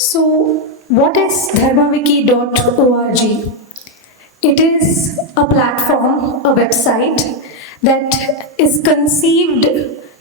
So, what is DharmaWiki.org? It is a platform, a website that is conceived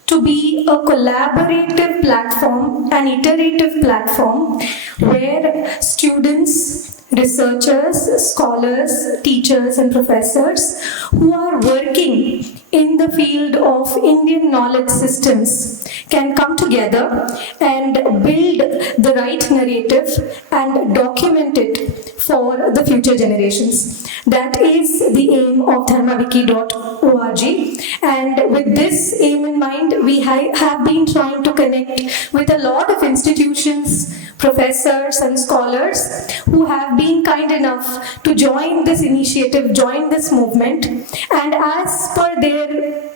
to be a collaborative platform, an iterative platform where students, researchers, scholars, teachers and professors who are working in the field of Indian knowledge systems can come together and build the right narrative and document it for the future generations. That is the aim of DharmaWiki.org, and with this aim in mind, we have been trying to connect with a lot of institutions, professors and scholars who have been kind enough to join this initiative, join this movement, and as per their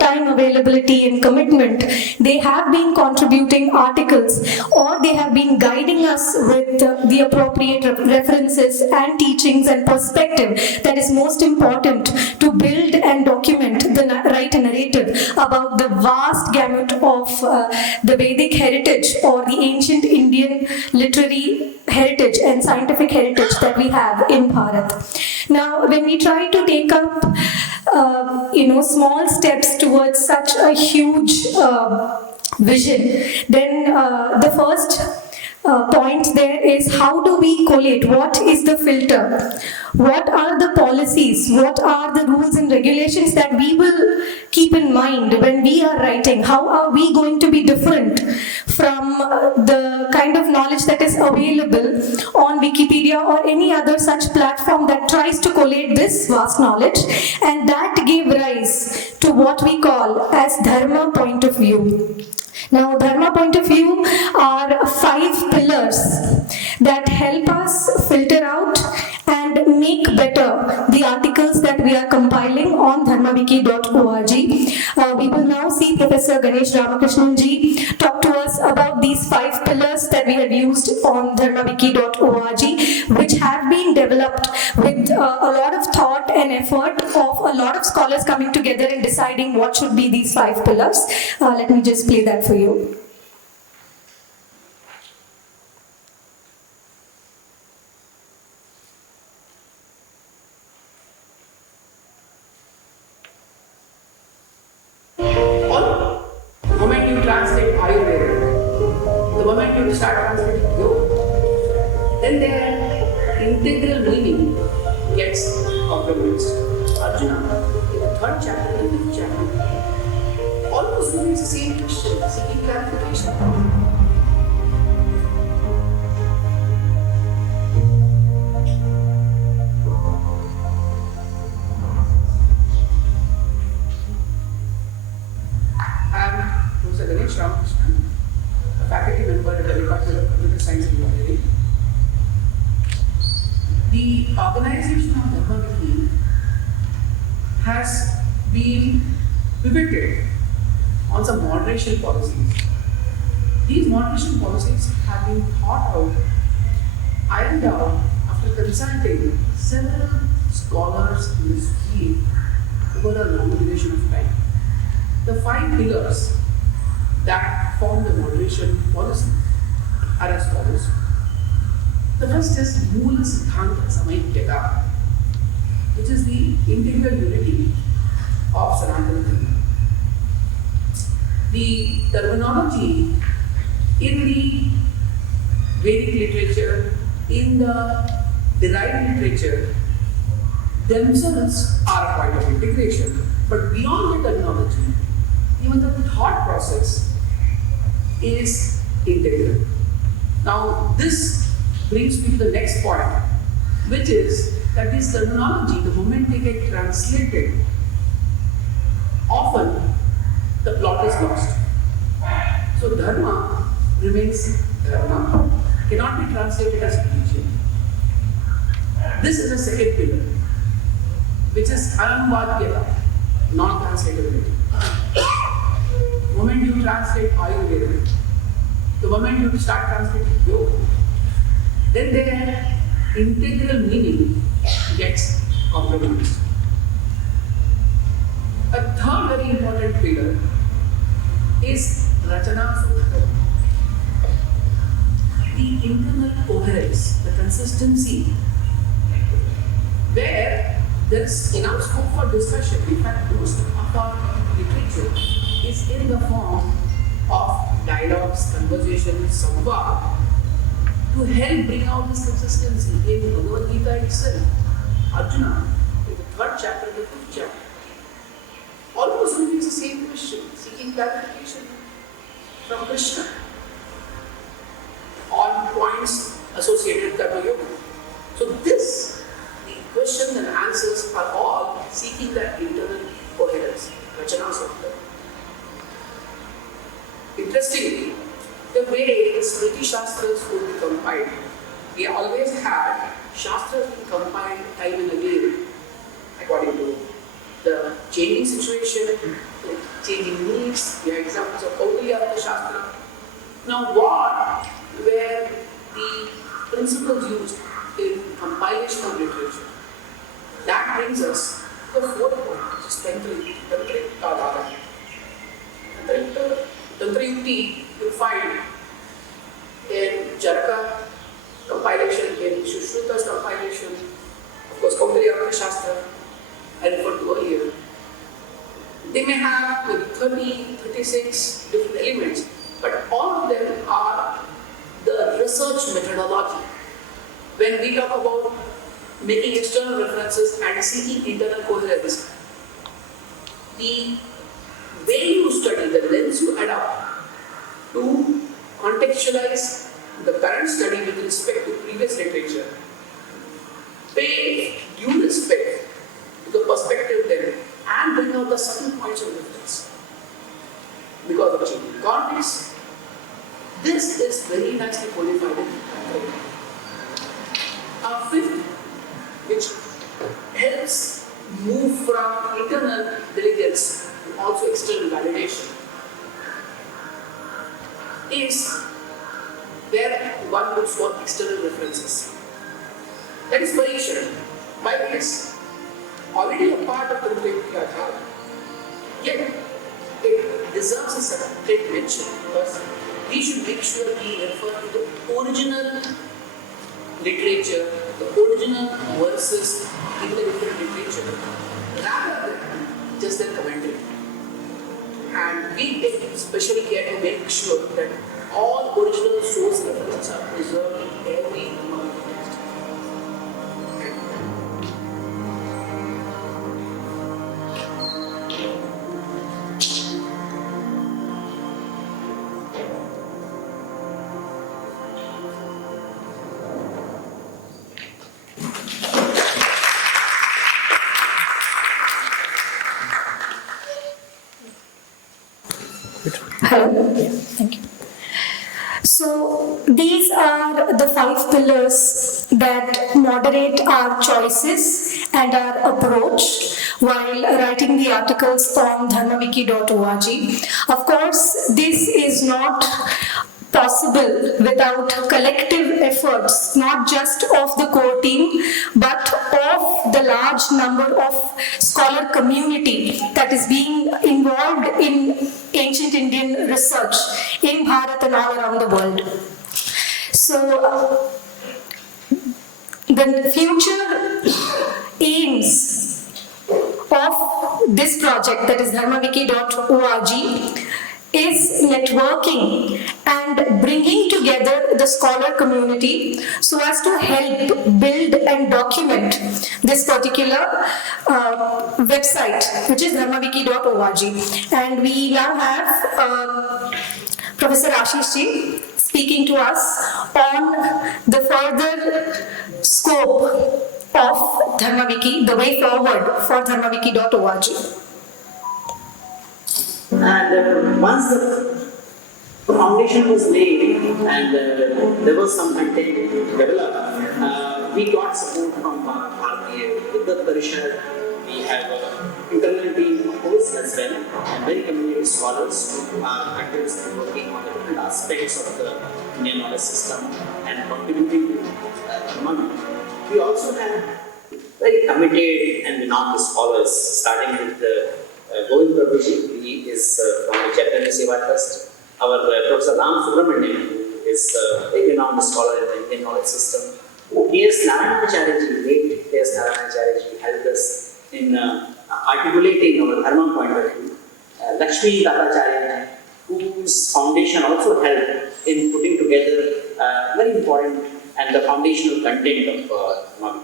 time availability and commitment, they have been contributing articles or they have been guiding us with the appropriate references and teachings and perspective that is most important to build and document the right narrative about the vast gamut of the Vedic heritage or the ancient Indian literary heritage and scientific heritage that we have in Bharat. Now, when we try to take up small steps towards such a huge vision, then the first point there is, how do we collate? What is the filter? What are the policies? What are the rules and regulations that we will keep in mind when we are writing? How are we going to be different from the kind of knowledge that is available on Wikipedia or any other such platform that tries to collate this vast knowledge? And that gave rise to what we call as Dharma point of view. Now, Dharma point of view are 5 pillars that help us filter out and make better the articles that we are compiling on dharmawiki.org. We will now see Professor Ganesh Ramakrishnan ji talk to us about these 5 pillars that we have used on dharmawiki.org, which have been developed with a lot of thought and effort of a lot of scholars coming together and deciding what should be these 5 pillars. Let me just play that for you. The moment you translate Ayurveda, the moment you start translating yoga, then their integral meaning gets compromised. Arjuna, in the 3rd chapter and 5th chapter, almost remains the same question, seeking clarification. Professor Ganesh Ramakrishnan, a faculty member at the Department of Computer Science and Engineering. The organization of DharmaWiki has been pivoted on some moderation policies. These moderation policies have been thought out, ironed out after consulting several scholars in this field over a long duration of time. The 5 pillars that form the moderation policy are as follows. The first is Moola Siddhanta Samaikyata, which is the integral unity of Sanatana Dharma. The terminology in the Vedic literature, in the derived literature, themselves are a point of integration, but beyond the terminology, even the thought process is integral. Now, this brings me to the next point, which is that this terminology, the moment they get translated, often the plot is lost. So, dharma remains dharma, cannot be translated as religion. This is the second pillar, which is ananuvadhyata, non-translatability. The moment you translate Ayurveda, the moment you start translating yoga, then their integral meaning gets compromised. A third very important pillar is Rachana Sutta. the internal coherence, the consistency, where there is enough scope for discussion. In fact, most of our literature is in the form of dialogues, conversations, samvad, to help bring out this consistency. In Bhagavad Gita itself, Arjuna, in the 3rd chapter, the 5th chapter, almost repeats the same question, seeking clarification from Krishna on points associated with Karma Yoga. So this, the questions and answers are all seeking that internal coherence, Vachanas of them. Interestingly, the way the Smriti Shastras would be compiled, we always had Shastras being compiled time and again according to the changing situation, the changing needs. We have examples of Kauriya Shastra. Now, what were the principles used in compilation of literature? That brings us to the 4th point, which is Tantra Yukti. You find in Jaraka compilation, in Shushruta's compilation, of course, Kauriya Shastra, I referred to earlier. They may have maybe 30, 36 different elements, but all of them are the research methodology. When we talk about making external references and seeking internal coherence, the way you study, the lens you adopt to contextualize the current study with respect to previous literature, pay due respect to the perspective there, and bring out the subtle points of difference because of changing context. This is very nicely codified in Tantra. Our 5th, which helps move from internal diligence to also external validation, is where one looks for external references. That is Parishara. By this, already a part of the Vedangas, yet it deserves a separate mention because we should make sure we refer to the original literature, the original verses in the different literature, rather than just their commentary. And we take special care to make sure that all original source references are preserved in every one of the text. Hello. Thank you. So these are the 5 pillars that moderate our choices and our approach while writing the articles on dharmawiki.org. Of course, this is not possible without collective efforts, not just of the core team, but of the large number of scholar community that is being involved in ancient Indian research in Bharat and all around the world. So, the future aims of this project, that is dharmawiki.org, is networking and bringing together the scholar community so as to help build and document this particular website, which is dharmawiki.org. And we now have Professor Rishis ji speaking to us on the further scope of DharmaWiki, the way forward for dharmawiki.org. And once the foundation was laid and there was some content developed, we got support from Bhartiya with the Parishad. We have an internal team of hosts as well, and very community scholars who are actively working on the different aspects of the Indian knowledge system and contributing to Dharma. We also have very committed and renowned scholars, starting with Govind Prabhuji. He is from the Chaitanya Seva Trust. Our Professor Ram Subramanian is a renowned scholar in the Indian knowledge system. K.S. Narayanacharya, late K.S. Narayanacharya, helped us in articulating our dharma point of view. Lakshmi Tatacharya, whose foundation also helped in putting together very important and the foundational content of dharma.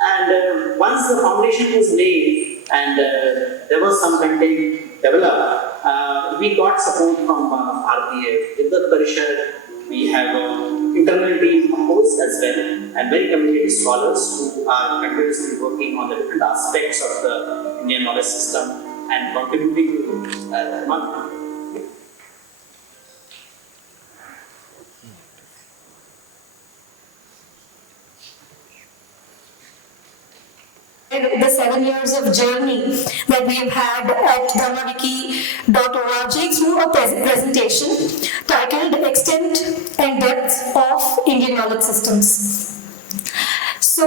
And once the foundation was laid and there was some content developed, we got support from Bhartiya, Vidat Parishad. We have an internal team composed as well, and very committed scholars who are continuously working on the different aspects of the Indian knowledge system and contributing to dharma. The 7 years of journey that we have had at DharmaWiki.org through a presentation titled Extent and Depth of Indian Knowledge Systems. So,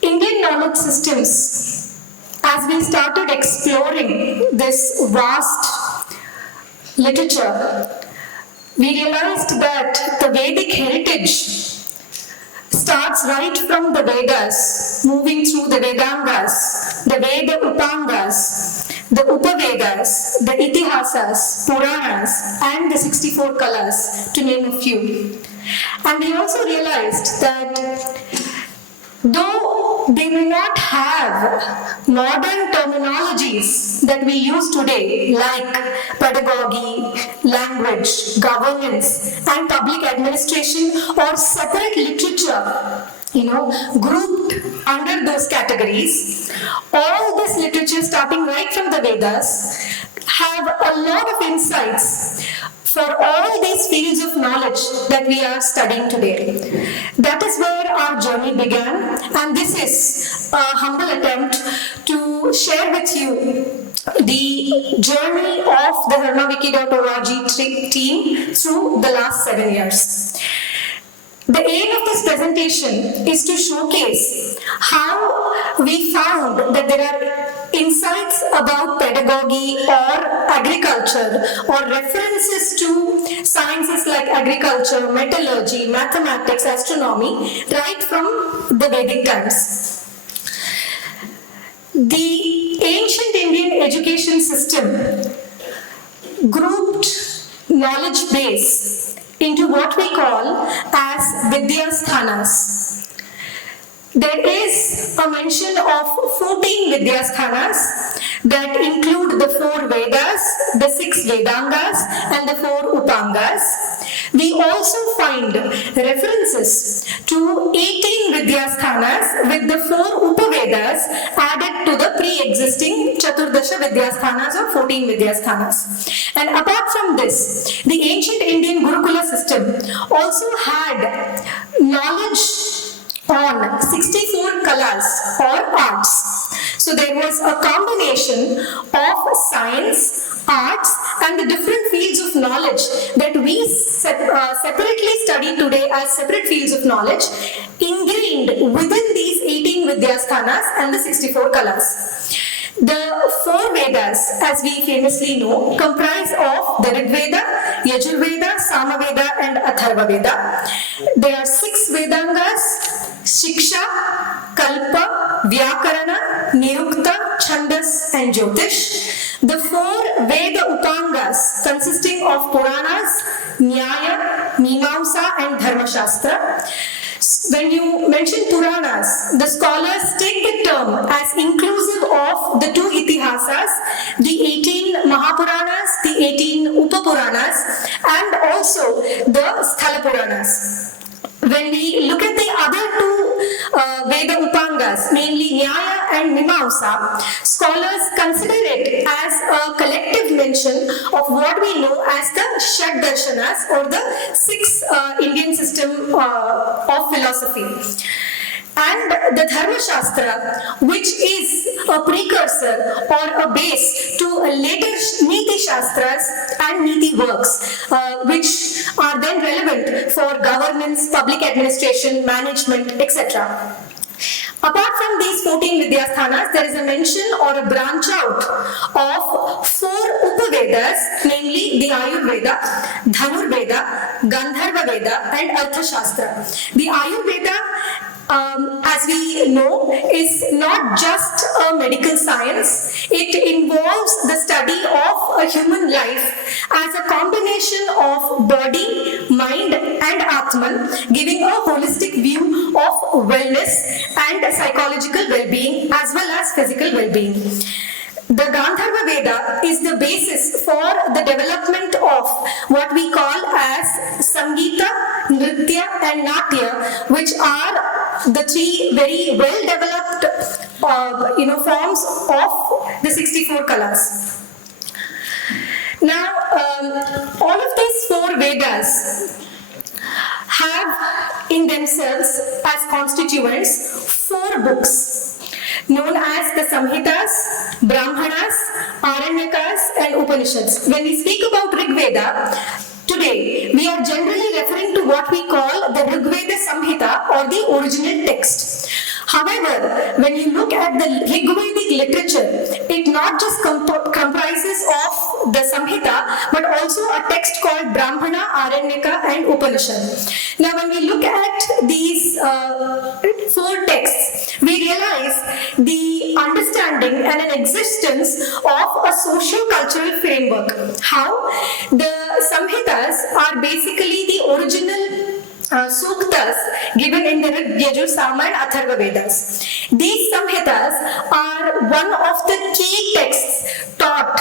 Indian knowledge systems, as we started exploring this vast literature, we realized that the Vedic heritage starts right from the Vedas, moving through the Vedangas, the Veda Upangas, the Upavedas, the Itihasas, Puranas, and the 64 Kalas, to name a few. And we also realized that though they may not have modern terminologies that we use today, like pedagogy, language, governance, and public administration, or separate literature, grouped under those categories, all this literature, starting right from the Vedas, have a lot of insights for all these fields of knowledge that we are studying today. That is where our journey began, and this is a humble attempt to share with you the journey of the DharmaWiki.org team through the last 7 years. The aim of this presentation is to showcase how we found that there are insights about pedagogy or agriculture or references to sciences like agriculture, metallurgy, mathematics, astronomy, right from the Vedic times. The ancient Indian education system grouped knowledge base into what we call as Vidyasthanas. There is a mention of 14 Vidyasthanas that include the 4 Vedas, the 6 Vedangas, and the 4 Upangas. We also find references to 18 Vidyasthanas with the 4 Upavedas added to the pre-existing Chaturdasha Vidyasthanas or 14 Vidyasthanas. And apart from this, the ancient Indian Gurukula system also had knowledge on 64 kalas or arts. So there was a combination of science, arts, and the different fields of knowledge that we separately study today as separate fields of knowledge, ingrained within these 18 Vidyasthanas and the 64 kalas. The 4 Vedas, as we famously know, comprise of the Rig Veda, Yajurveda, Samaveda, and Atharva Veda. There are 6 Vedangas: Shiksha, Kalpa, Vyakarana, Nirukta, Chandas, and Jyotish. The 4 Veda Upangas, consisting of Puranas, Nyaya, Mimamsa, and Dharmashastra. When you mention Puranas, the scholars take the term as inclusive of the 2 Itihasas, the 18 Mahapuranas, the 18 Upapuranas, and also the Sthala Puranas. When we look at the other 2 Veda Upangas, mainly Nyaya and Mimamsa, scholars consider it as a collective mention of what we know as the Shad Darshanas, or the 6 Indian system of philosophy. And the Dharmashastra, which is a precursor or a base to a later Niti Shastras and Niti works, which are then relevant for governance, public administration, management, etc. Apart from these 14 Vidyasthanas, there is a mention or a branch out of 4 Upavedas, namely the Ayurveda, Dhanurveda, Gandharva Veda and Arthashastra. The Ayurveda, as we know, is not just a medical science. It involves the study of a human life as a combination of body, mind and Atman, giving a holistic view of wellness and psychological well-being as well as physical well-being. The Gandharva Veda is the basis for the development of what we call as Sangeeta, Nritya and Natya, which are the 3 very well developed forms of the 64 kalas. Now, all of these 4 Vedas have in themselves as constituents 4 books known as the Samhitas, Brahmanas, Aranyakas and Upanishads. When we speak about Rig Veda, today we are generally referring to what we call the Rig Veda Samhita or the original text. However, when you look at the Rigvedic literature, it not just comprises of the Samhita, but also a text called Brahmana, Aranyaka and Upanishad. Now, when we look at these 4 texts, we realize the understanding and an existence of a social-cultural framework. How? The Samhitas are basically the original Suktas given in the Rig, Yajur, Sama and Atharva Vedas. These Samhitas are one of the key texts taught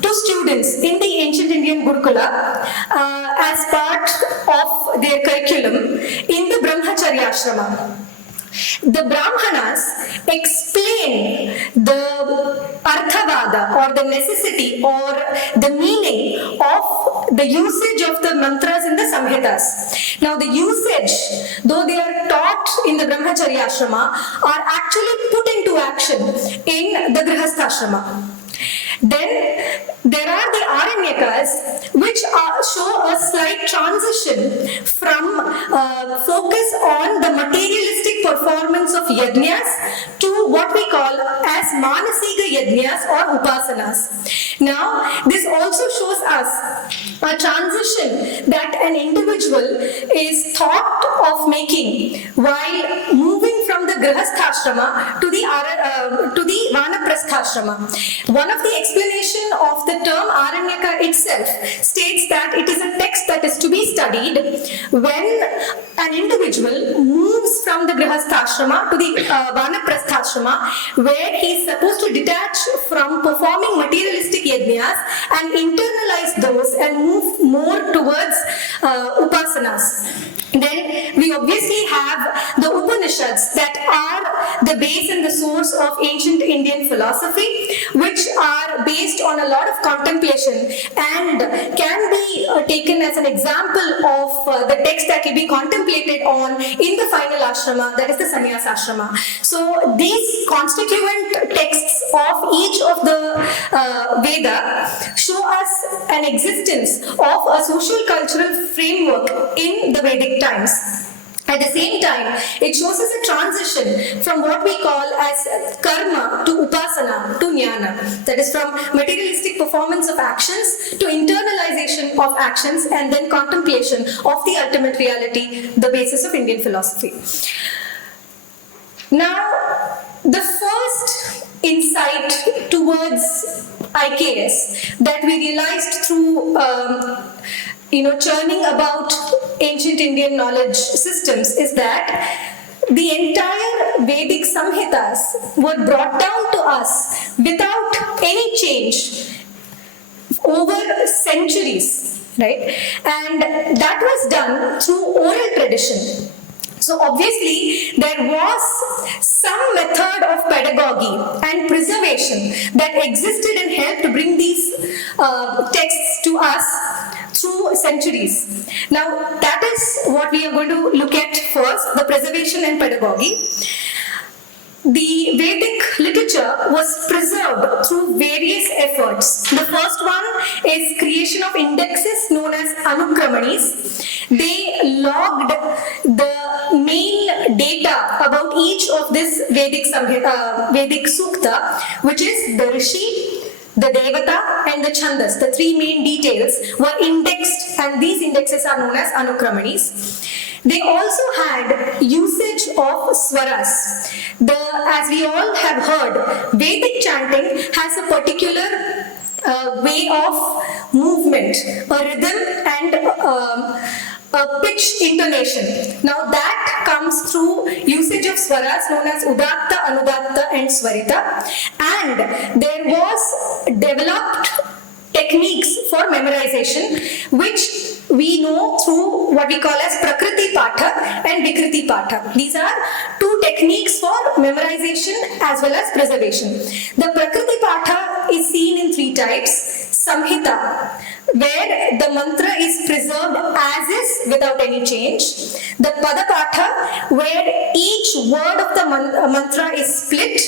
to students in the ancient Indian Gurukula as part of their curriculum in the Brahmacharya Ashrama. The Brahmanas explain the Arthavada or the necessity or the meaning of the usage of the mantras in the Samhitas. Now the usage, though they are taught in the Brahmacharya Ashrama, are actually put into action in the Grihastha Ashrama. Then there are the Aranyakas, which show a slight transition from focus on the materialistic performance of yajnas to what we call as Manasiga yajnas or upasanas. Now, this also shows us a transition that an individual is thought of making while moving from the Grihastha to the Vanaprastha. One of the explanation of the term Aranyaka itself states that it is a text that is to be studied when an individual moves from the Grihastha to the Vanaprastha, where he is supposed to detach from performing materialistic yajnas and internalize those and move more towards upasanas. Then we obviously have the Upanishads that are the base and the source of ancient Indian philosophy, which are based on a lot of contemplation and can be taken as an example of the text that will be contemplated on in the final ashrama, that is the sannyas ashrama. So these constituent texts of each of the Veda show us an existence of a social cultural framework in the Vedic times. At the same time, it shows us a transition from what we call as karma to upasana to jnana. That is from materialistic performance of actions to internalization of actions and then contemplation of the ultimate reality, the basis of Indian philosophy. Now, the first insight towards IKS that we realized through churning about ancient Indian knowledge systems is that the entire Vedic Samhitas were brought down to us without any change over centuries, right? And that was done through oral tradition. So obviously there was some method of pedagogy and preservation that existed and helped to bring these texts to us through centuries. Now that is what we are going to look at first, the preservation and pedagogy. the Vedic literature was preserved through various efforts. The first one is creation of indexes known as Anukramanis. They logged the main data about each of this Vedic Sukta, which is the Rishi, the Devata and the Chandas. The three main details were indexed, and these indexes are known as Anukramanis. They also had usage of swaras. As we all have heard, Vedic chanting has a particular way of movement, a rhythm and a pitch intonation. Now that comes through usage of swaras known as Udatta, Anudatta and Swarita, and there was developed techniques for memorization which we know through what we call as Prakriti Patha and Vikriti Patha. These are two techniques for memorization as well as preservation. The Prakriti Patha is seen in three types. Samhita, where the mantra is preserved as is without any change. The Padapatha, where each word of the mantra is split.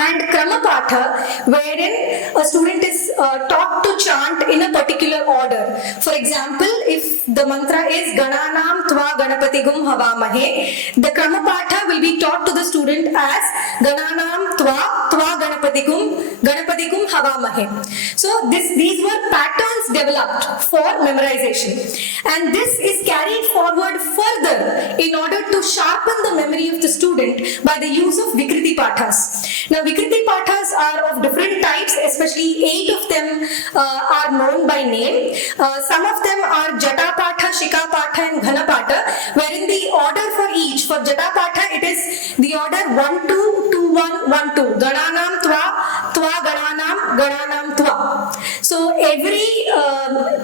And Kramapatha, wherein a student is taught to chant in a particular order. For example, if the mantra is Gananam Tva Ganapatigum Havamahe, the Kramapatha will be taught to the student as Gananam Tva Ganapatigum Havamahe. So these were patterns developed for memorization. And this is carried forward further in order to sharpen the memory of the student by the use of Vikriti Pathas. Now, Vikriti Pathas are of different types, especially 8 of them are known by name. Some of them are Jata Patha, Shika Patha and Ghana Patha, wherein the order for each, for Jata Patha it is the order 1 2 2 1 1 2, Gananam Tva, Tva Gananam, Gananam Tva. So every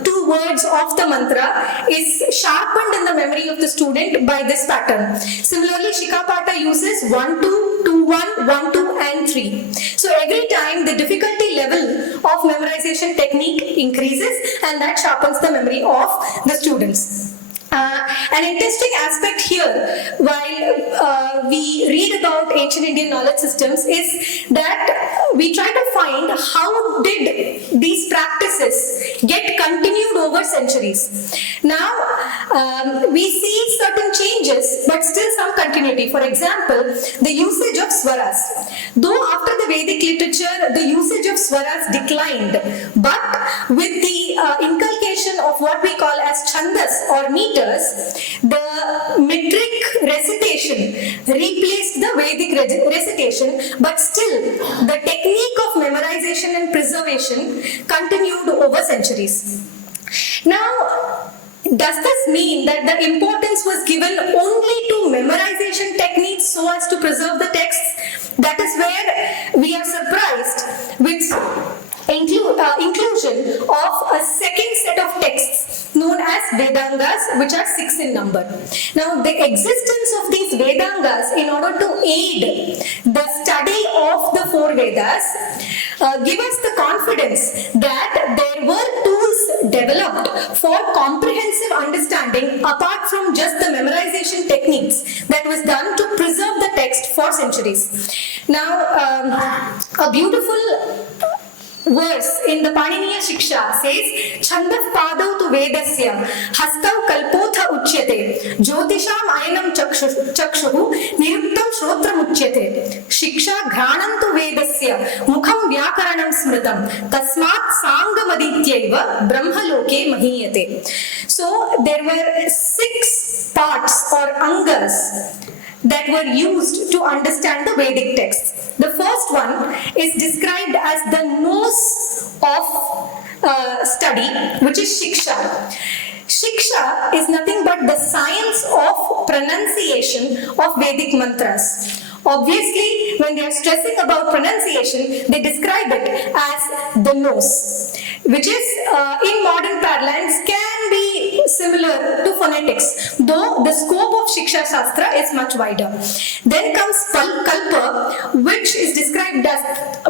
2 words of the mantra is sharpened in the memory of the student by this pattern. Similarly, Shika Patha uses 1 2 2 1 1 2 and 3. So every time the difficulty level of memorization technique increases, and that sharpens the memory of the students. An interesting aspect here, while we read about ancient Indian knowledge systems, is that we try to find how did these practices get continued over centuries. Now, we see certain changes, but still some continuity. For example, the usage of swaras. Though after the Vedic literature, the usage of swaras declined, but with the inculcation of what we call as chandas or meters, the metric recitation replaced the Vedic recitation, but still the technique of memorization and preservation continued over centuries. Now, does this mean that the importance was given only to memorization techniques so as to preserve the texts? That is where we are surprised with inclusion of a second set of texts known as Vedangas, which are 6 in number. Now, the existence of these Vedangas in order to aid the study of the 4 Vedas give us the confidence that there were tools developed for comprehensive understanding apart from just the memorization techniques that was done to preserve the text for centuries. Now, a beautiful verse in the Paniniya Shiksha says, Chandav Padav tu Vedasya, Hastav Kalpotha Uchyate, Jyotisham Ayanam Chakshuhu, Niruptam Shrotra Uchyate, Shiksha Granam tu Vedasya, Mukham Vyakaranam Smritam, Tasmat Sangamadityaiva, Brahmaloke Mahiyate. So there were 6 parts or angas that were used to understand the Vedic texts. The first one is described as the nose of study, which is Shiksha. Shiksha is nothing but the science of pronunciation of Vedic mantras. Obviously, when they are stressing about pronunciation, they describe it as the nose, which is in modern parlance can be similar to phonetics, though the scope of Shiksha Shastra is much wider. Then comes Kalpa, which is described as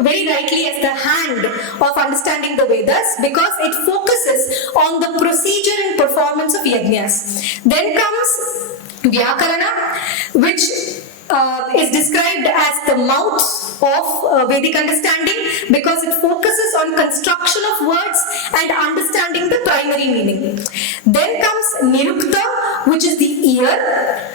very rightly as the hand of understanding the Vedas because it focuses on the procedure and performance of yajnas. Then comes Vyakarana, which is described as the mouth of Vedic understanding because it focuses on construction of words and understanding the primary meaning. Then comes Nirukta, which is the ear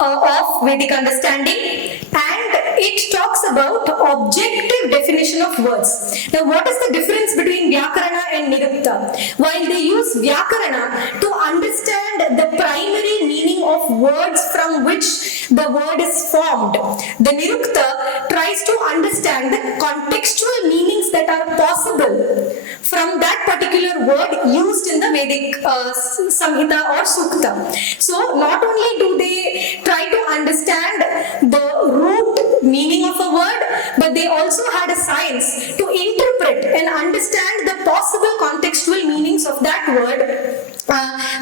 of Vedic understanding, and it talks about objective definition of words. Now, what is the difference between Vyakarana and Nirukta? While they use Vyakarana to understand the primary meaning of words from which the word is formed, the Nirukta tries to understand the contextual meanings that are possible from that particular word used in the Vedic Samhita or Sukta. So, not only do they try to understand the root meaning of a word, but they also had a science to interpret and understand the possible contextual meanings of that word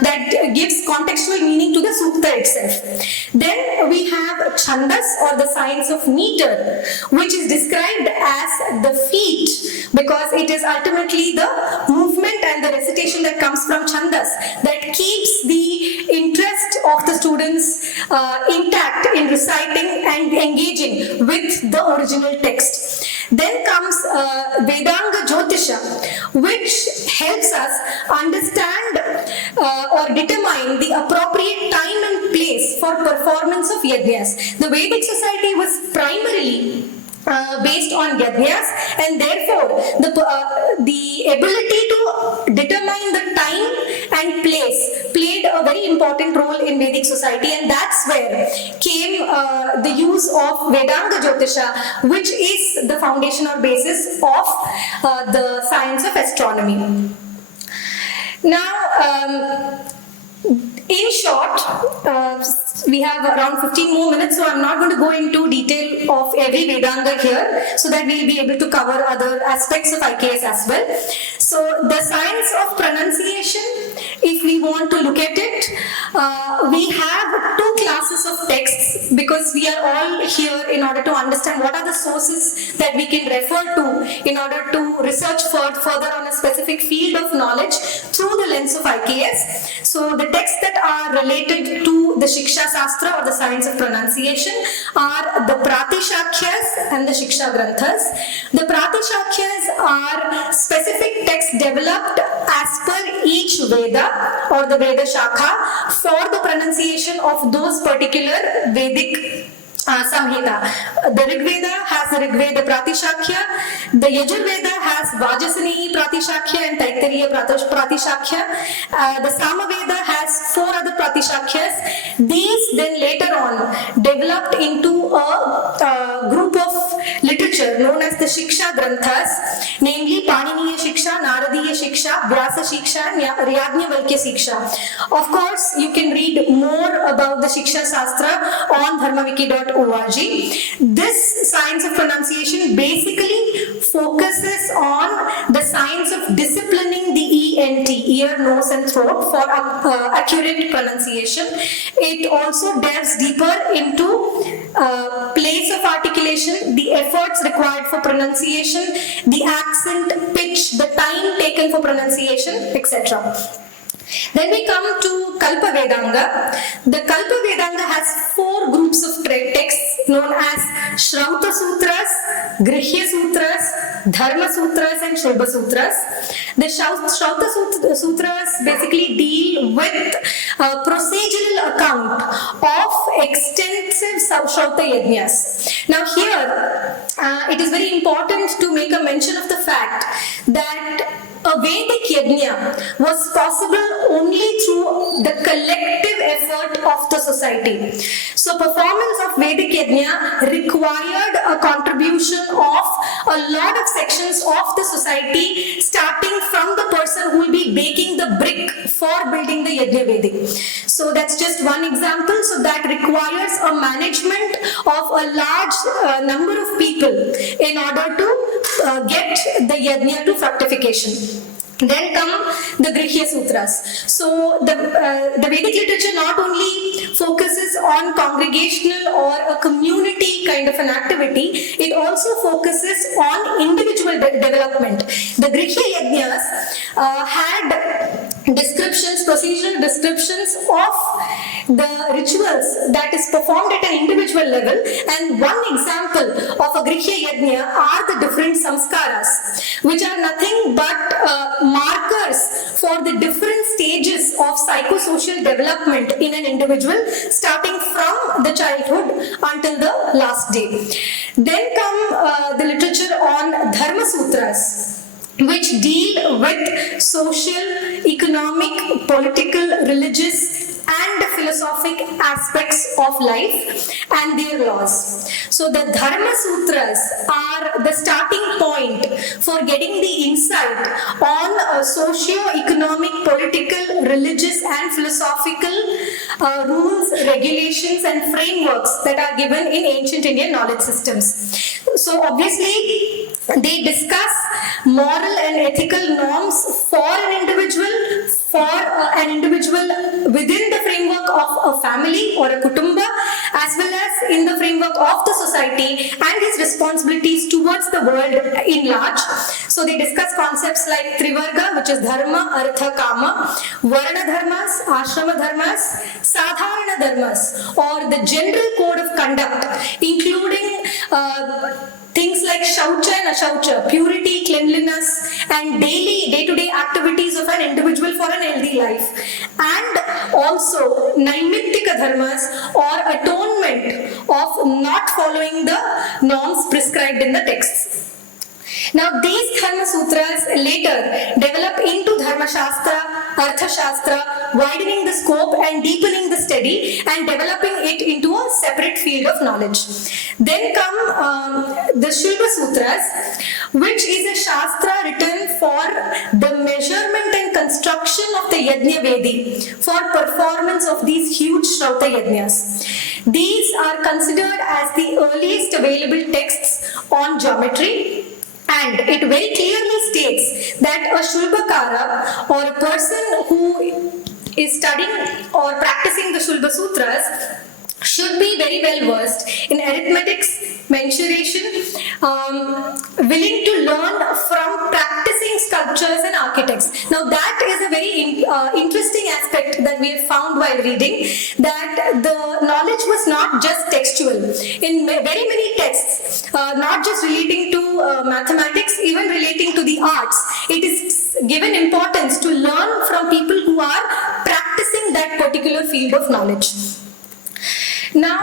that gives contextual meaning to the sukta itself. Then we have Chandas, or the science of meter, which is described as the feet because it is ultimately the movement and the recitation that comes from Chandas that keeps the interest of the students intact in reciting and engaging with the original text. Then comes Vedanga Jyotisha, which helps us understand or determine the appropriate time and place for performance of yajnas. The Vedic society was primarily based on yajnas, and therefore the ability to determine the time and place played a very important role in Vedic society, and that's where came the use of Vedanga Jyotisha, which is the foundation or basis of the science of astronomy. Now, in short, we have around 15 more minutes, so I'm not going to go into detail of every Vedanga here, so that we'll be able to cover other aspects of IKS as well. So, the science of pronunciation, if we want to look at it, we have two classes of texts because we are all here in order to understand what are the sources that we can refer to in order to research further on a specific field of knowledge through the lens of IKS. So, the texts that are related to the Shiksha Shastra or the science of pronunciation are the Pratishakyas and the Shiksha Granthas. The Pratishakyas are specific texts developed as per each Veda or the Veda Shakha for the pronunciation of those particular Vedic Samhita. The Rig Veda has the Rig Veda Pratishakya, the Yajur Veda has Vajasani Pratishakya and Taittiriya Pratishakya, the Sama Veda has 4 other Pratishakyas. These then later on developed into a group of literature known as the Shiksha Granthas, namely Paniniya Shiksha, Naradiya Shiksha, Vyasa Shiksha and Yajnavalkya Shiksha. Of course, you can read more about the Shiksha Shastra on DharmaWiki.org. This science of pronunciation basically focuses on the science of disciplining the ENT, ear, nose and throat, for accurate pronunciation. It also delves deeper into place of articulation, the efforts required for pronunciation, the accent, pitch, the time taken for pronunciation, etc. Then we come to Kalpa Vedanga. The Kalpa Vedanga has 4 groups of texts known as Shrauta Sutras, Grihya Sutras, Dharma Sutras and Shobha Sutras. The Shrauta Sutras basically deal with a procedural account of extensive Shrauta Yajnas. Now here, it is very important to make a mention of the fact that a Vedic yajna was possible only through the collective effort of the society. So performance of Vedic yajna required a contribution of a lot of sections of the society, starting from the person who will be baking the brick for building the Yajna Vedic. So that's just one example. So that requires a management of a large number of people in order to get the yajna to fructification. Then come the Grihya Sutras. So the Vedic literature not only focuses on congregational or a community kind of an activity, it also focuses on individual development. The Grihya Yajnas had descriptions descriptions, procedural descriptions of the rituals that is performed at an individual level, and one example of a Grihya Yajna are the different samskaras, which are nothing but markers for the different stages of psychosocial development in an individual, starting from the childhood until the last day. Then come the literature on Dharma Sutras, which deal with social, economic, political, religious and philosophic aspects of life and their laws. So the Dharma Sutras are the starting point for getting the insight on socio-economic, political, religious and philosophical rules, regulations and frameworks that are given in ancient Indian knowledge systems. So obviously they discuss moral and ethical norms for an individual within the framework of a family or a kutumba, as well as in the framework of the society and his responsibilities towards the world in large. So they discuss concepts like Trivarga, which is Dharma, Artha, Kama, Varna Dharmas, Ashrama Dharmas, Sadharana Dharmas, or the general code of conduct, including things like Shaucha and Ashaucha, purity, cleanliness, and daily day-to-day activities of an individual for an healthy life. And also Naimittika Dharmas, or atonement of not following the norms prescribed in the texts. Now these Dharma Sutras later develop into Dharmashastra, Arthashastra, widening the scope and deepening the study and developing it into a separate field of knowledge. Then come the Shilpa Sutras, which is a Shastra written for the measurement and construction of the Yajna Vedi for performance of these huge Shrauta Yajnas. These are considered as the earliest available texts on geometry, and it very clearly states that a Shulbakara, or a person who is studying or practicing the Shulba Sutras, should be very well versed in arithmetics, mensuration, willing to learn from practicing sculptures and architects. Now that is a very interesting aspect that we have found while reading, that the knowledge was not just textual. In very many texts, not just relating to mathematics, even relating to the arts, it is given importance to learn from people who are practicing that particular field of knowledge. Now,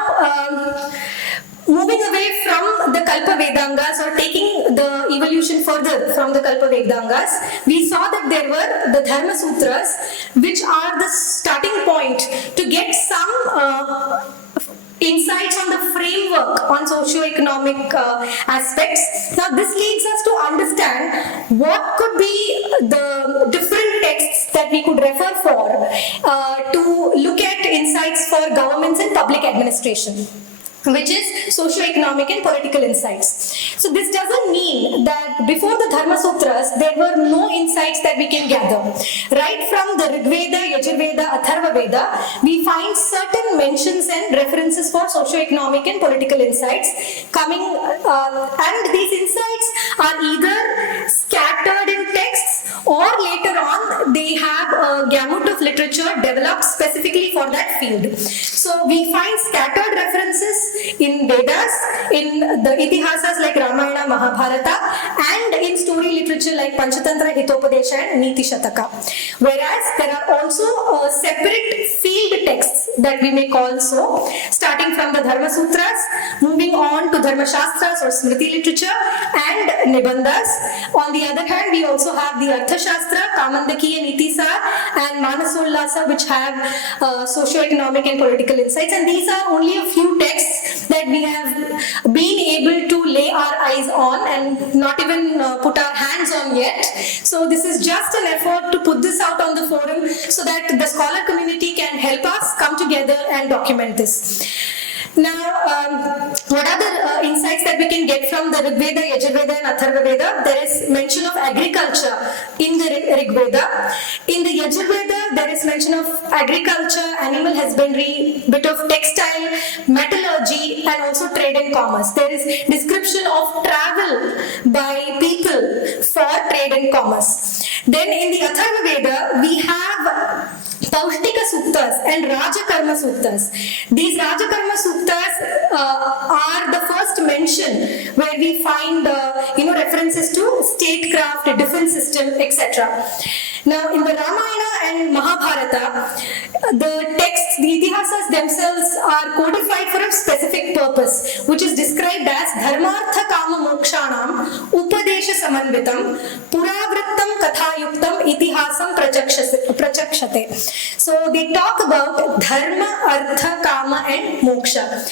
moving away from the Kalpa Vedangas, or taking the evolution further from the Kalpa Vedangas, we saw that there were the Dharma Sutras, which are the starting point to get some insights on the framework on socio-economic aspects. Now this leads us to understand what could be the different texts that we could refer for to look at insights for governments and public administration, which is socio-economic and political insights. So this doesn't mean that before the Dharma Sutras there were no insights that we can gather. Right from the Rig Veda, Yajurveda, Atharva Veda, we find certain mentions and references for socio-economic and political insights coming, and these insights are either scattered in texts, or later on they have a gamut of literature developed specifically for that field. So we find scattered references in Vedas, in the Itihasas like Ramayana, Mahabharata, and in story literature like Panchatantra, Hitopadesha and Niti Shataka. Whereas there are also separate field texts that we may call so, starting from the Dharma Sutras, moving on to Dharmashastras or Smriti literature and Nibandhas. On the other hand, we also have the Arthashastra, Kamandaki and Itisar, and Manasollasa, which have socio-economic and political insights. And these are only a few texts that we have been able to lay our eyes on and not even put our hands on yet. So this is just an effort to put this out on the forum so that the scholar community can help us come together and document this. Now, what are the insights that we can get from the Rig Veda, Yajurveda and Atharva Veda? There is mention of agriculture in the Rig Veda. In the Yajurveda, there is mention of agriculture, animal husbandry, bit of textile, metallurgy and also trade and commerce. There is description of travel by people for trade and commerce. Then in the Atharva Veda, we have Paushtika Suktas and Rajakarma Suktas. These Rajakarma Suktas are the first mention where we find references to statecraft, defense system, etc. Now in the Ramayana and Mahabharata, the texts, the Itihasas themselves are codified for a specific purpose, which is described as Dharmartha Kama Mokshanam Upadesha Samanvitam Puravrittam Kathayuktam Itihasam Prachakshate. So they talk about Dharma, Artha, Kama and Moksha,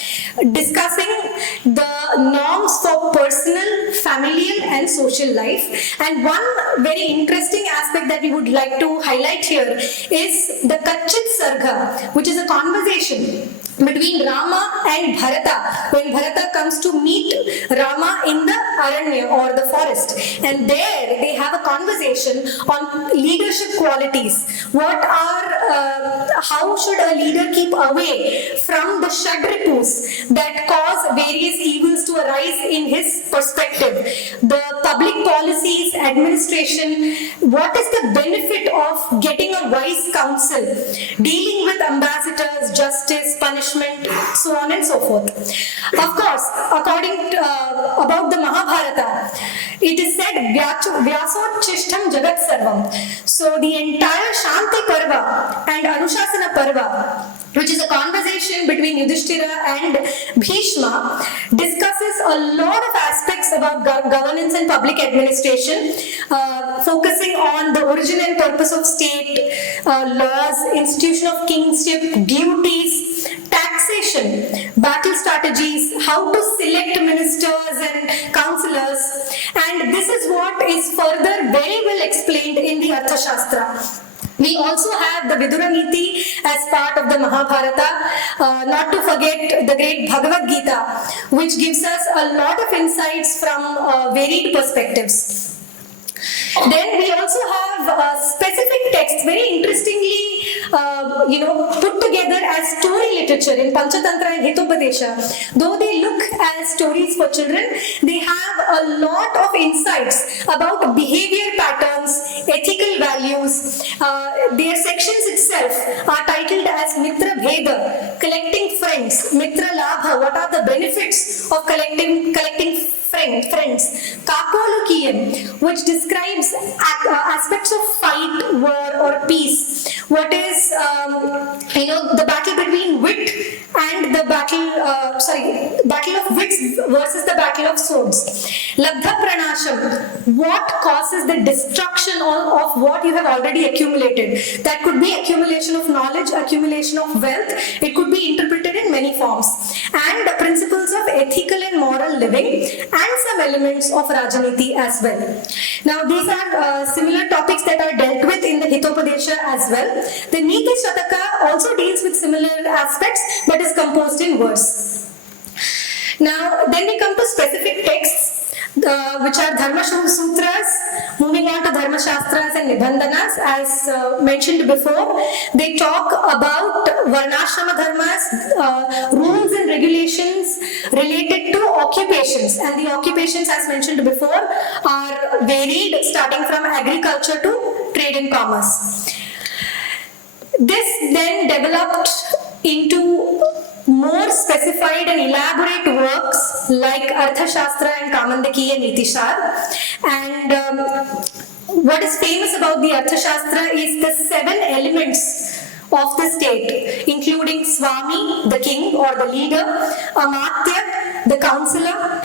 discussing the norms for personal, familial and social life. And one very interesting aspect that we would like to highlight here is the Kachit Sarga, which is a conversation between Rama and Bharata when Bharata comes to meet Rama in the Aranya or the forest, and there they have a conversation on leadership qualities. How should a leader keep away from the Shadripus that cause various evils to arise in his perspective, the public policies, administration, what is the benefit of getting a wise counsel, dealing with ambassadors, justice, punishment, so on and so forth. Of course, according to, about the Mahabharata, it is said Vyasotchishtam Jagat Sarvam. So the entire Shanti Parva and Anushasana Parva, which is a conversation between Yudhishthira and Bhishma, discusses a lot of aspects about governance and public administration, focusing on the origin and purpose of state, laws, institution of kingship, duties, taxation, battle strategies, how to select ministers and councillors, and this is what is further very well explained in the Arthashastra. We also have the Vidura Niti as part of the Mahabharata, not to forget the great Bhagavad Gita, which gives us a lot of insights from varied perspectives. Then we also have specific texts, very interestingly, put together as story literature in Panchatantra and Hitopadesha. Though they look as stories for children, they have a lot of insights about behavior patterns, ethical values. Their sections itself are titled as Mitra Bheda, collecting friends, Mitra Labha, what are the benefits of collecting friends, Kapolukiyan, which describes aspects of fight, war or peace. What is, the battle between wit and the battle of wits versus the battle of swords. Labdha Pranasham, what causes the destruction of what you have already accumulated. That could be accumulation of knowledge, accumulation of wealth. It could be interpreted in many forms. And the principles of ethical and moral living, and some elements of Rajaniti as well. Now these are similar topics that are dealt with in the Hitopadesha as well. The Niti Shataka also deals with similar aspects but is composed in verse. Now then we come to specific texts which are Dharmashastras, moving on to Dharmashastras and Nibandanas. As mentioned before, they talk about Varnashrama Dharmas, rules and regulations related to occupations, and the occupations, as mentioned before, are varied, starting from agriculture to trade and commerce. This then developed into more specified and elaborate works like Arthashastra and Kamandaki and Nitishar. And what is famous about the Arthashastra is the 7 elements of the state, including Swami, the king or the leader, Amatya, the councillor,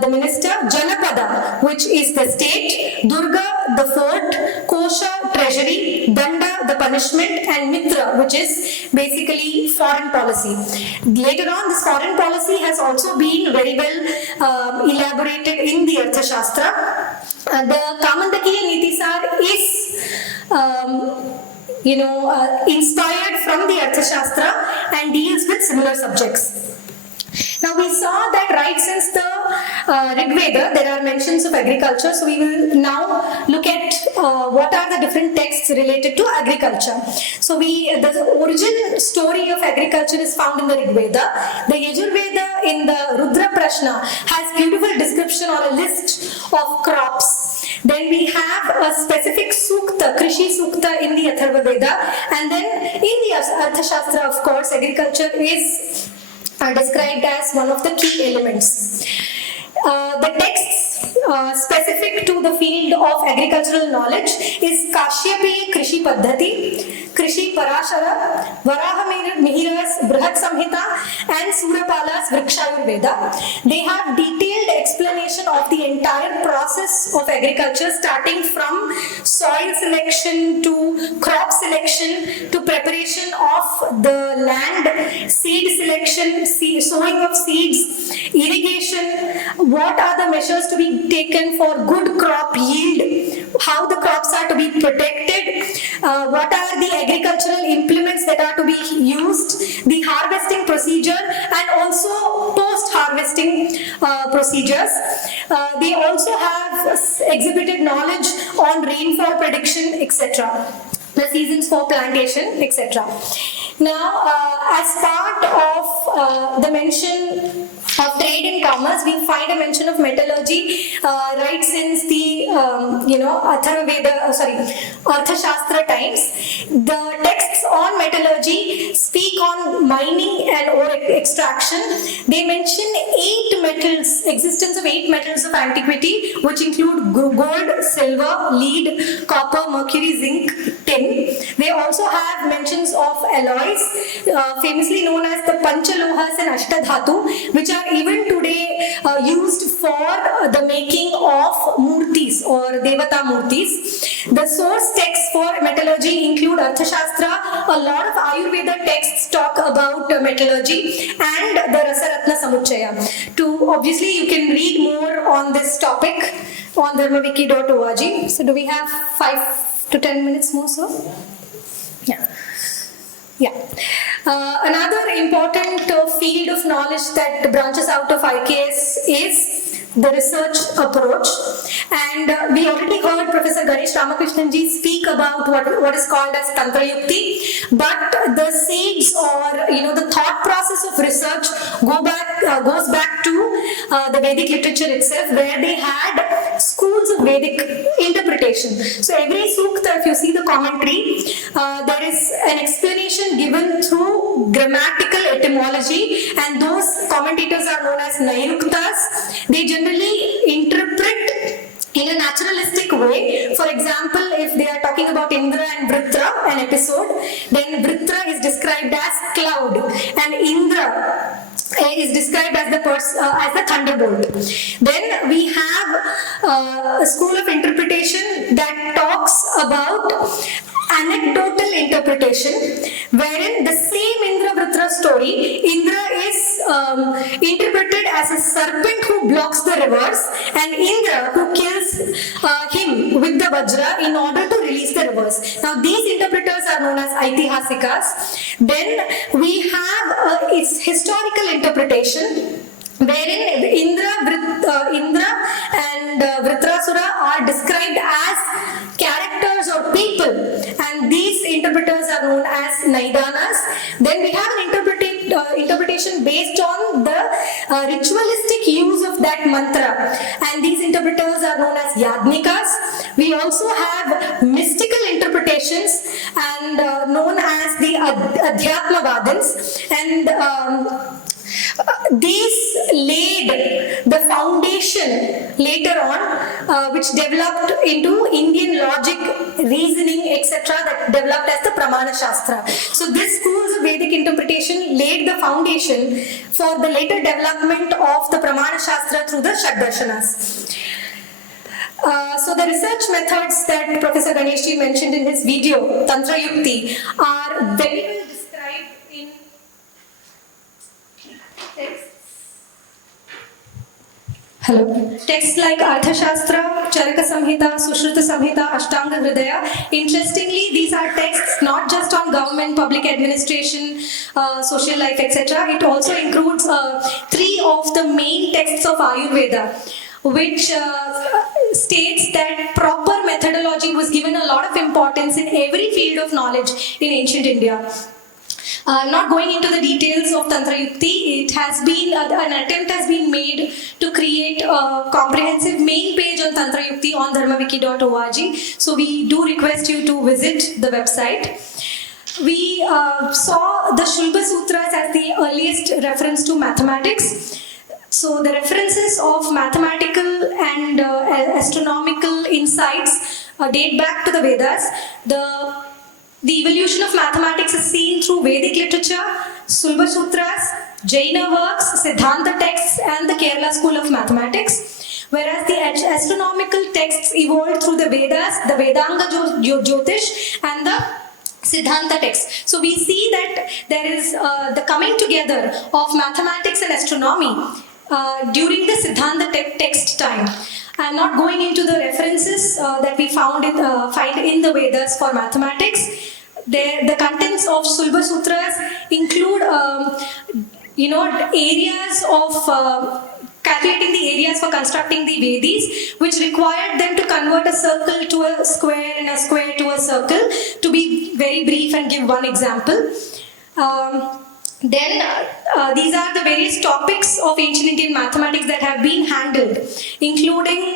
the minister, Janapada, which is the state, Durga, the fort, Kosha, treasury, Danda, the punishment, and Mitra, which is basically foreign policy. Later on, this foreign policy has also been very well elaborated in the Arthashastra. The Kamandaki and Nitisar is inspired from the Arthashastra and deals with similar subjects. Now we saw that right since the Rig Veda, there are mentions of agriculture. So we will now look at what are the different texts related to agriculture. So the origin story of agriculture is found in the Rig Veda. The Yajur Veda in the Rudra Prashna has beautiful description or a list of crops. Then we have a specific sukta, Krishi Sukta in the Atharva Veda, and then in the Arthashastra, of course, agriculture is described as one of the key elements. The texts specific to the field of agricultural knowledge is Kashyapi Krishi Paddhati, Krishi Parashara, Varaha Mihira's Brihat Samhita, and Surapala's Vrikshayurveda. They have detailed explanation of the entire process of agriculture, starting from soil selection to crop selection to preparation of the land, seed selection, sowing of seeds, irrigation, what are the measures to be taken for good crop yield, how the crops are to be protected, what are the agricultural implements that are to be used, the harvesting procedure, and also post-harvesting procedures. They also have exhibited knowledge on rainfall prediction, etc., the seasons for plantation, etc. Now, as part of the mention of trade and commerce, we find a mention of metallurgy right since the Arthashastra times. The texts on metallurgy speak on mining and ore extraction. They mention 8 metals, existence of 8 metals of antiquity, which include gold, silver, lead, copper, mercury, zinc, tin. They also have mentions of alloys, famously known as the Panchalohas and Ashtadhatu, which are even today used for the making of murtis or Devata murtis. The source texts for metallurgy include Arthashastra. A lot of Ayurveda texts talk about metallurgy, and the Rasaratna Samuchaya. Obviously, you can read more on this topic on dharmawiki.org. So do we have 5 to 10 minutes more, sir? Yeah. Another important field of knowledge that branches out of IKS is the research approach, and we already heard Professor Ganesh Ramakrishnan speak about what is called as Tantra Yukti, but the seeds or the thought process of research goes back to the Vedic literature itself, where they had schools of Vedic interpretation. So every sukta, if you see the commentary, there is an explanation given through grammatical etymology, and those commentators are known as Nairuktas. They generally interpret in a naturalistic way. For example, if they are talking about Indra and Vritra, an episode, then Vritra is described as cloud, and Indra is described as the thunderbolt. Then we have a school of interpretation that talks about anecdotal interpretation, wherein the same Indra Vritra story, Indra is interpreted as a serpent who blocks the rivers, and Indra who kills him with the Vajra in order to release the rivers. Now these interpreters are known as Aitihasikas. Then we have its historical interpretation, wherein Indra and Vritrasura are described as characters or people, and these interpreters are known as Naidanas. Then we have an interpretation based on the ritualistic use of that mantra, and these interpreters are known as Yadnikas. We also have mystical interpretations and known as the Adhyatmavadins, and these laid the foundation later on, which developed into Indian logic, reasoning, etc., that developed as the Pramana-shastra. So these schools of Vedic interpretation laid the foundation for the later development of the Pramana-shastra through the Shaddarshanas. So the research methods that Professor Ganesh mentioned in his video, Tantra Yukti, are very well described in texts. Texts like Arthashastra, Charaka Samhita, Sushruta Samhita, Ashtanga Hridaya. Interestingly, these are texts not just on government, public administration, social life, etc. It also includes 3 of the main texts of Ayurveda, which states that proper methodology was given a lot of importance in every field of knowledge in ancient India. Not going into the details of Tantra Yukti, it has been an attempt has been made to create a comprehensive main page on Tantra Yukti on dharmawiki.org. So we do request you to visit the website. We saw the Shulba Sutras as the earliest reference to mathematics. So the references of mathematical and astronomical insights date back to the Vedas. The evolution of mathematics is seen through Vedic literature, Shulba Sutras, Jaina works, Siddhanta texts, and the Kerala school of mathematics. Whereas the astronomical texts evolved through the Vedas, the Vedanga Jyotish, and the Siddhanta text. So we see that there is the coming together of mathematics and astronomy during the Siddhanta text time. I am not going into the references that we find in the Vedas for mathematics. The contents of Shulba Sutras include areas of calculating the areas for constructing the Vedis, which required them to convert a circle to a square and a square to a circle. To be very brief and give one example. These are the various topics of ancient Indian mathematics that have been handled, including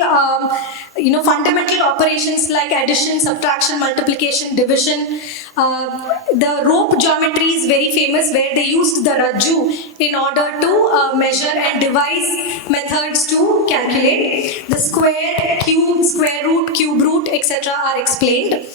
fundamental operations like addition, subtraction, multiplication, division. The rope geometry is very famous, where they used the rajju in order to measure and devise methods to calculate. The square, cube, square root, cube root, etc. are explained.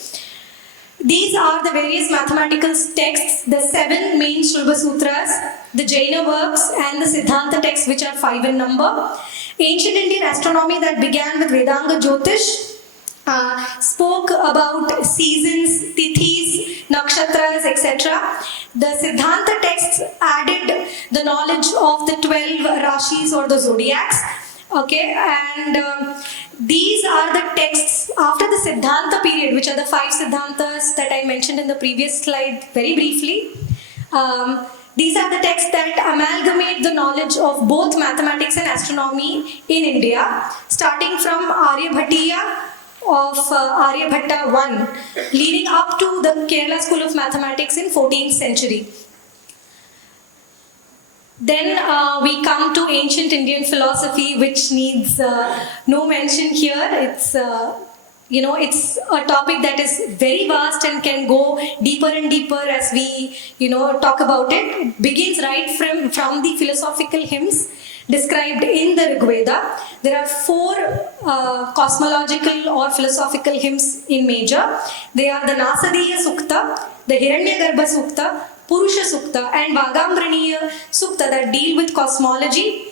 These are the various mathematical texts, the 7 main Shulba Sutras, the Jaina works, and the Siddhanta texts, which are 5 in number. Ancient Indian astronomy that began with Vedanga Jyotish spoke about seasons, tithis, nakshatras, etc. The Siddhanta texts added the knowledge of the 12 Rashis or the zodiacs. Okay, and these are the texts after the Siddhanta period, which are the 5 Siddhantas that I mentioned in the previous slide very briefly. These are the texts that amalgamate the knowledge of both mathematics and astronomy in India, starting from Bhartiya of Aryabhatta I, leading up to the Kerala school of mathematics in 14th century. Then we come to ancient Indian philosophy, which needs no mention here. It's a topic that is very vast and can go deeper and deeper as we talk about it. It begins right from the philosophical hymns described in the Rig Veda. There are 4 cosmological or philosophical hymns in major. They are the Nasadiya Sukta, the Hiranyagarbha Sukta, Purusha Sukta, and Vagambraniya Sukta that deal with cosmology.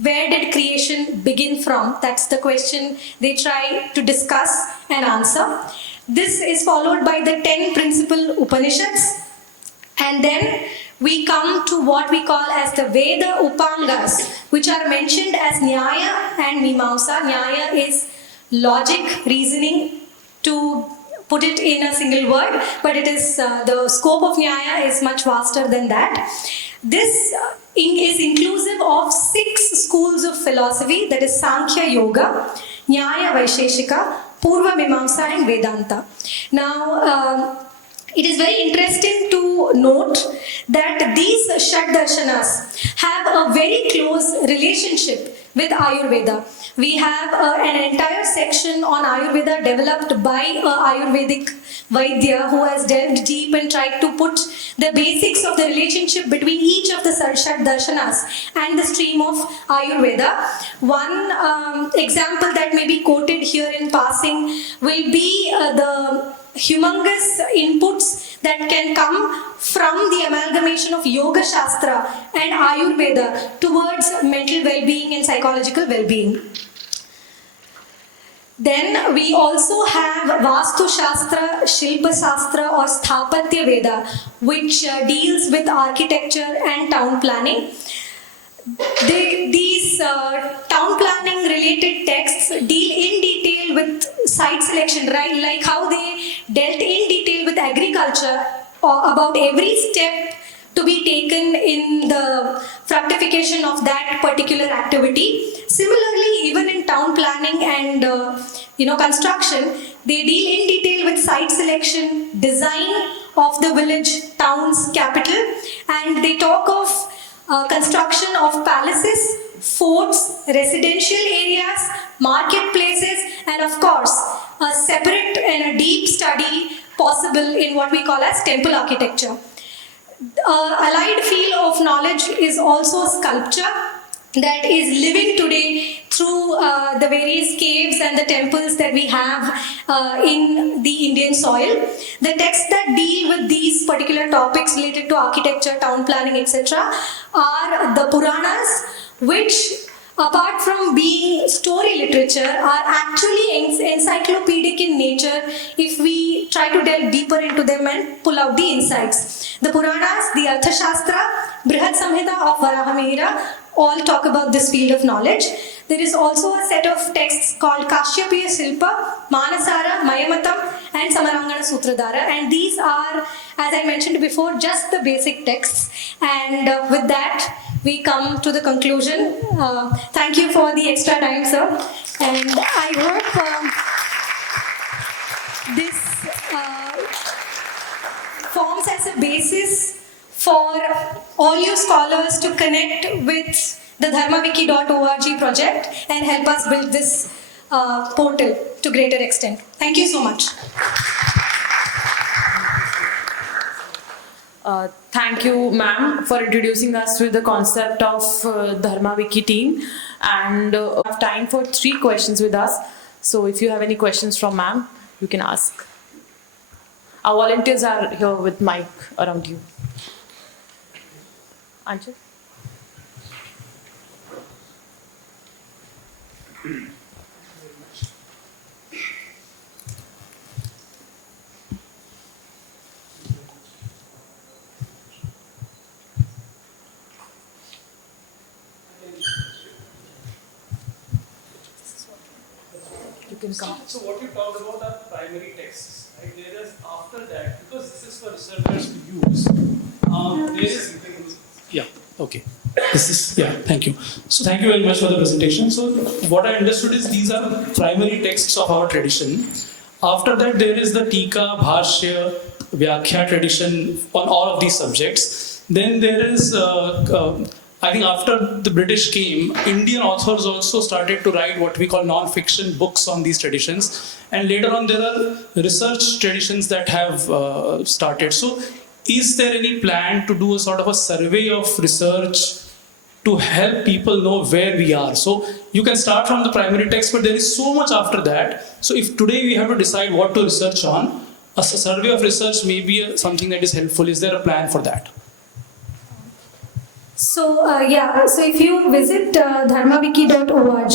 Where did creation begin from? That's the question they try to discuss and answer. This is followed by the 10 principal Upanishads. And then we come to what we call as the Veda Upangas, which are mentioned as Nyaya and Mimamsa. Nyaya is logic, reasoning, to put it in a single word, but it is the scope of Nyaya is much vaster than that. This is inclusive of 6 schools of philosophy, that is Sankhya Yoga, Nyaya Vaisheshika, Purva Mimamsa, and Vedanta. Now, it is very interesting to note that these Shad Darshanas have a very close relationship with Ayurveda. We have an entire section on Ayurveda developed by an Ayurvedic Vaidya who has delved deep and tried to put the basics of the relationship between each of the Shad Darshanas and the stream of Ayurveda. One example that may be quoted here in passing will be the humongous inputs that can come from the amalgamation of Yoga Shastra and Ayurveda towards mental well-being and psychological well-being. Then we also have Vastu Shastra, Shilpa Shastra or Sthapatya Veda, which deals with architecture and town planning. These town planning related texts deal in detail with site selection, right? Like how they dealt in detail with agriculture, or about every step to be taken in the fructification of that particular activity. Similarly, even in town planning and construction, they deal in detail with site selection, design of the village, town's capital, and they talk of construction of palaces, forts, residential areas, marketplaces, and of course, a separate and a deep study possible in what we call as temple architecture. Allied field of knowledge is also sculpture that is living today through the various caves and the temples that we have in the Indian soil. The texts that deal with these particular topics related to architecture, town planning, etc. are the Puranas, which apart from being story literature are actually encyclopedic in nature if we try to delve deeper into them and pull out the insights. The Puranas, the Arthashastra, Brihad Samhita of Varahamihira all talk about this field of knowledge. There is also a set of texts called Kashyapiya Silpa, Manasara, Mayamatam and Samarangana Sutradhara, and these are, as I mentioned before, just the basic texts. And with that, we come to the conclusion. Thank you for the extra time, sir. And I hope this forms as a basis for all you scholars to connect with the DharmaWiki.org project and help us build this portal to greater extent. Thank you so much. Thank you, ma'am, for introducing us to the concept of DharmaWiki team. And we have time for 3 questions with us. So if you have any questions from ma'am, you can ask. Our volunteers are here with mic around you. Anshul? You can come. So what you talked about are primary texts, right? There is after that, because this is for researchers to use, there is, yeah, okay. Thank you. So thank you very much for the presentation. So what I understood is these are primary texts of our tradition. After that, there is the Tika, Bhartiya, Vyakhya tradition on all of these subjects. Then there is, I think after the British came, Indian authors also started to write what we call non-fiction books on these traditions. And later on, there are research traditions that have started. So is there any plan to do a sort of a survey of research to help people know where we are? So you can start from the primary text, but there is so much after that. So if today we have to decide what to research on, a survey of research may be something that is helpful. Is there a plan for that? So so if you visit dharmawiki.org,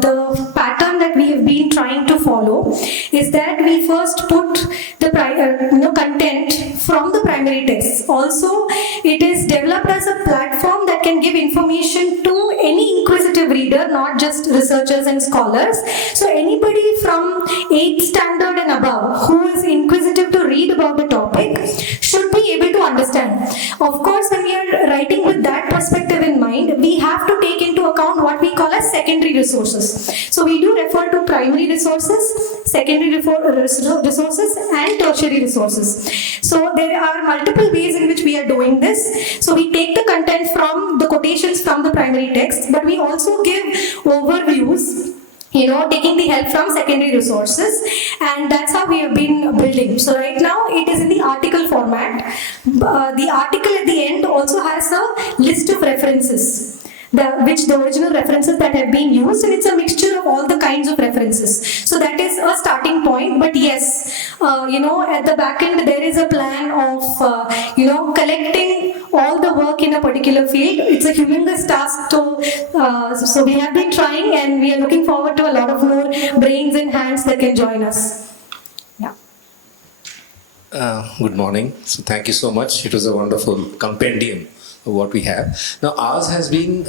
the pattern that we have been trying to follow is that we first put the content from the primary text. Also, it is developed as a platform that can give information to any inquisitive reader, not just researchers and scholars. So anybody from 8th standard and above who is inquisitive to read about the topic should be able to understand. Of course, when we are writing with that perspective in mind, we have to take into account what we call as secondary resources. So we do refer to primary resources, secondary resources and tertiary resources. So there are multiple ways in which we are doing this. So we take the content from the quotations from the primary text, but we also give overviews, taking the help from secondary resources, and that's how we have been building. So right now it is in the article format. The article at the end also has a list of references, the original references that have been used, and it's a mixture of all the kinds of references. So that is a starting point. But yes, at the back end there is a plan of collecting all the work in a particular field. It's a humongous task so we have been trying, and we are looking forward to a lot of more brains and hands that can join us. Good morning. So thank you so much. It was a wonderful compendium of what we have. Now ours has been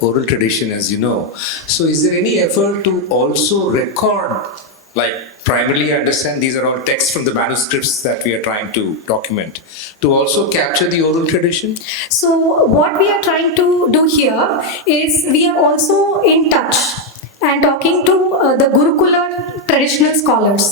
oral tradition, as you know. So is there any effort to also record, like primarily I understand these are all texts from the manuscripts that we are trying to document, to also capture the oral tradition? So what we are trying to do here is we are also in touch and talking to the Gurukula traditional scholars.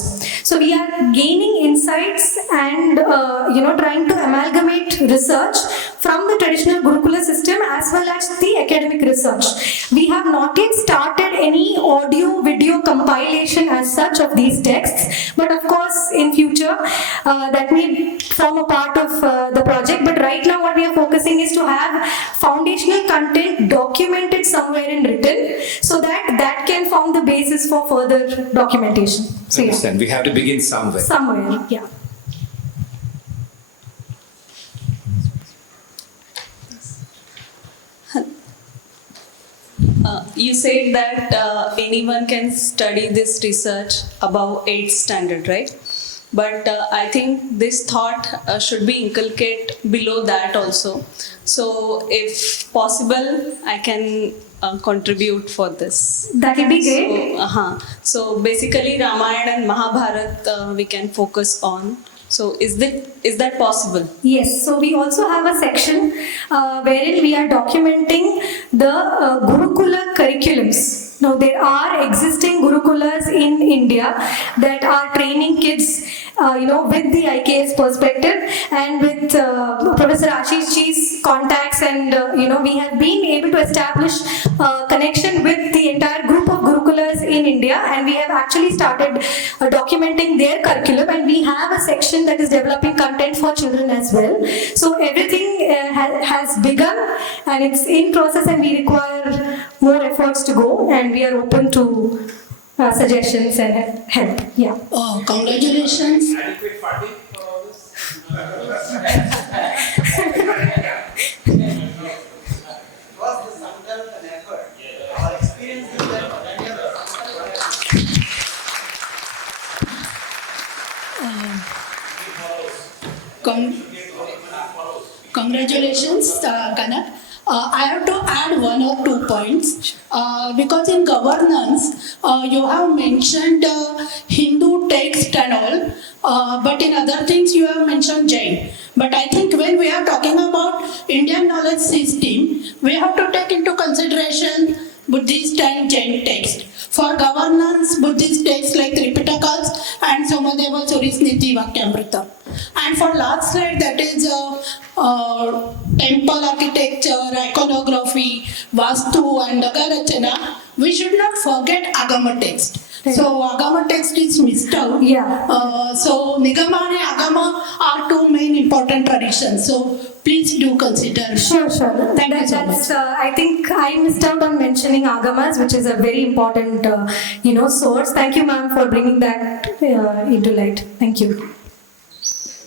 So we are gaining insights and trying to amalgamate research from the traditional Gurukula system as well as the academic research. We have not yet started any audio video compilation as such of these texts, but of course in future that may form a part of the project. But right now what we are focusing is to have foundational content documented somewhere in written, so that can form the basis for further documentation. So yeah. Understand. We have to begin somewhere. Somewhere, yeah. You said that anyone can study this research above 8th standard, right? But I think this thought should be inculcated below that also. So if possible, I can contribute for this. That will be great. So basically Ramayana and Mahabharata we can focus on. So is that possible? Yes, so we also have a section wherein we are documenting the Gurukula curriculums. Now there are existing Gurukulas in India that are training kids with the IKS perspective, and with Professor Ashish Ji's contacts, and we have been able to establish a connection with the entire group of Gurukulas in India, and we have actually started documenting their curriculum, and we have a section that is developing content for children as well. So everything has begun and it's in process, and we require more efforts to go, and we are open to suggestions and help. Yeah. Oh, congratulations. Adequate funding for all this? Was the sankalp an effort? Our experience is that Congratulations, Kanak. I have to add 1 or 2 points because in governance you have mentioned Hindu text and all, but in other things you have mentioned Jain. But I think when we are talking about Indian knowledge system, we have to take into consideration Buddhist and Jain text. For governance, Buddhist texts like Tripitakas and Somadeva Surisniti Vakyamrita. And for last slide, that is temple architecture, iconography, Vastu and Nagarachana, we should not forget Agama text. So Agama text is missed out. Yeah. So Nigama and Agama are 2 main important traditions. So please do consider. Sure. Thank you so much. I think I missed out on mentioning Agamas, which is a very important source. Thank you, ma'am, for bringing that into light. Thank you.